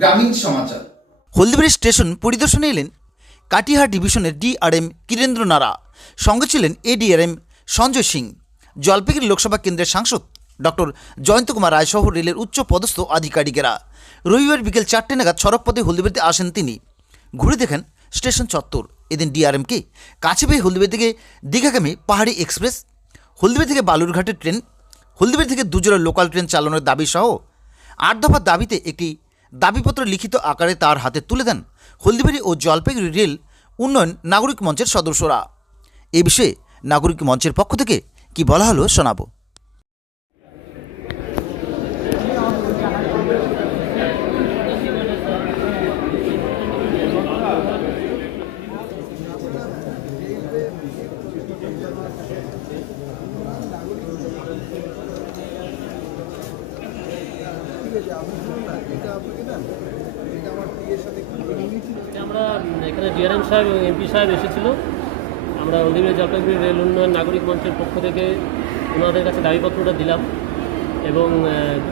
গ্রামীণ সমাচার। হলদিবাড়ি স্টেশন পরিদর্শনে এলেন কাটিহার ডিভিশনের ডিআরএম কিরেন্দ্র নারা সঙ্গে ছিলেন এডিআরএম সঞ্জয় সিং জলপাইগুড়ি লোকসভা কেন্দ্রের সাংসদ ডক্টর জয়ন্ত কুমার রায় সহ রেলের উচ্চ পদস্থ আধিকারিকেরা। রবিবার বিকেল চারটে নাগাদ সড়কপথে হলদিবাড়িতে আসেন তিনি। ঘুরে দেখেন স্টেশন চত্বর। এদিন ডিআরএমকে কাছে পেয়ে হলদিবাড়ি থেকে দীঘাগামী পাহাড়ি এক্সপ্রেস হলদিবাড়ি থেকে বালুরঘাটের ট্রেন হলদিবাড়ি থেকে দুজোড়া লোকাল ট্রেন চালানোর দাবি সহ আট দফার দাবিতে একটি দাবিপত্র লিখিত আকারে তার হাতে তুলে দেন হলদিবাড়ি ও জলপাইগুড়ি রেল উন্নয়ন নাগরিক মঞ্চের সদস্যরা। এ বিষয়ে নাগরিক মঞ্চের পক্ষ থেকে কি বলা হলো শোনাবো। আমার এখানে ডিআরএম সাহেব এমপি সাহেব এসেছিল। আমরা হলদিবাড়ি জলপাইগুড়ি রেল উন্নয়ন নাগরিক মঞ্চের পক্ষ থেকে ওনাদের কাছে দাবিপত্রটা দিলাম এবং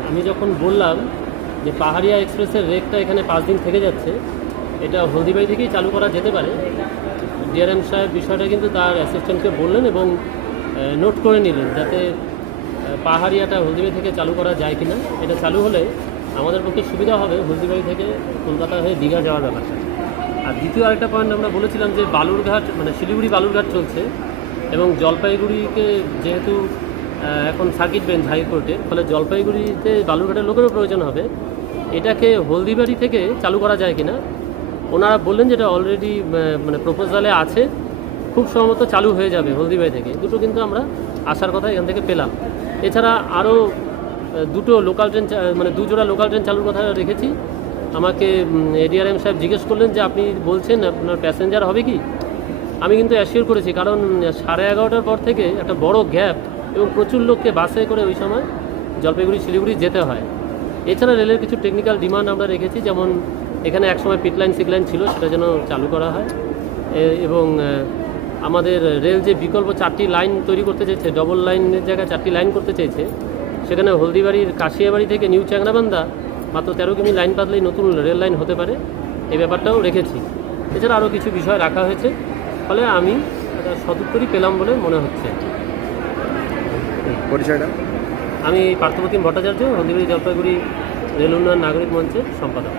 আমি যখন বললাম যে পাহাড়িয়া এক্সপ্রেসের রেকটা এখানে পাঁচ দিন থেকে যাচ্ছে, এটা হলদিবাড়ি থেকেই চালু করা যেতে পারে। ডিআরএম সাহেব বিষয়টা কিন্তু তার অ্যাসিস্ট্যান্টকে বললেন এবং নোট করে নিলেন যাতে পাহাড়িয়াটা হলদিবাড়ি থেকে চালু করা যায় কিনা, এটা চালু হলে আমাদের পক্ষে সুবিধা হবে হলদিবাড়ি থেকে কলকাতা হয়ে দীঘা যাওয়ার ব্যাপারটা। আর দ্বিতীয় আরেকটা পয়েন্ট আমরা বলেছিলাম যে বালুরঘাট মানে শিলিগুড়ি বালুরঘাট চলছে এবং জলপাইগুড়িকে যেহেতু এখন সার্কিট বেঞ্চ হাইকোর্টের ফলে জলপাইগুড়িতে বালুরঘাটের লোকেরও প্রয়োজন হবে। এটাকে হলদিবাড়ি থেকে চালু করা যায় কিনা, ওনারা বললেন যেটা অলরেডি মানে প্রপোজালে আছে। খুব সম্ভবত চালু হয়ে যাবে হলদিবাড়ি থেকে। দুটো কিন্তু আমরা আসার কথা এখান থেকে পেলাম। এছাড়া আরও দুটো লোকাল ট্রেন মানে দুজোড়া লোকাল ট্রেন চালুর কথা রেখেছি। আমাকে এডিআরএম সাহেব জিজ্ঞেস করলেন যে, আপনি বলছেন আপনার প্যাসেঞ্জার হবে কি? আমি কিন্তু অ্যাসিওর করেছি, কারণ সাড়ে এগারোটার পর থেকে একটা বড় গ্যাপ এবং প্রচুর লোককে বাসে করে ওই সময় জলপাইগুড়ি, শিলিগুড়ি যেতে হয়। এছাড়া রেলের কিছু টেকনিক্যাল ডিমান্ড আমরা রেখেছি, যেমন এখানে একসময় পিট লাইন সিক ছিল, সেটা যেন চালু করা হয়। এবং আমাদের রেল যে বিকল্প চারটি লাইন তৈরি করতে চেয়েছে ডবল লাইনের জায়গায় চারটি লাইন করতে চেয়েছে সেখানে হলদিবাড়ির কাশিয়াবাড়ি থেকে নিউ চ্যাংরাবান্ধা মাত্র তেরো কিমি লাইন পাতলেই নতুন রেল লাইন হতে পারে এই ব্যাপারটাও রেখেছি। এছাড়া আরও কিছু বিষয় রাখা হয়েছে ফলে আমি একটা সদুত্তরই পেলাম বলে মনে হচ্ছে। পরিচয়টা? আমি পার্থপ্রতিম ভট্টাচার্য হলদিবাড়ি জলপাইগুড়ি রেল উন্নয়ন নাগরিক মঞ্চের সম্পাদক।